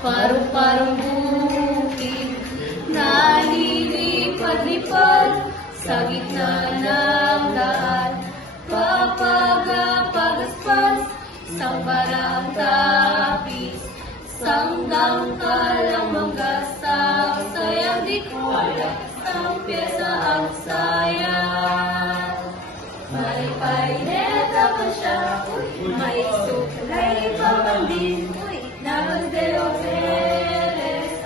Parong-parong bukid na lilipad-lipad sa gitna ng daan. Papagaspas sang barang tapis, sanggang kalang manggasak, sayang di ko ang pyesa ang sayang. May paineta pa siya, may suklay pa man din, na de Oberes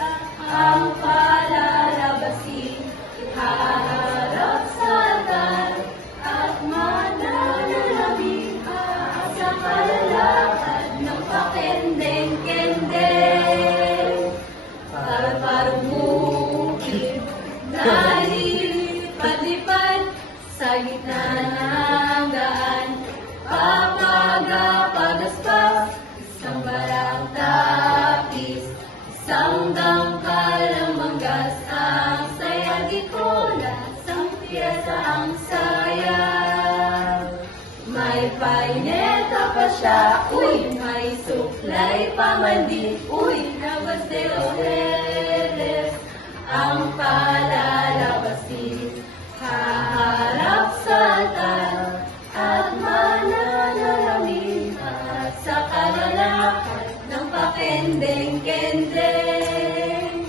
ang palalabasin, haharap sa altar at mananalangin sa kalalakad ng pakendeng-kendeng. Parang bukid na lilipad-lipad sa gitna ng daan, papagaspas sang barang tapis, sanggang kalang manggas ang saya di ko sang pyesa ang sayang. May paineta pa siya, may suklay pa man din, nabas de Oreles ang palalabasin, haharap sa altar at mananalangin at sa kalalakad ng pakendeng-kendeng.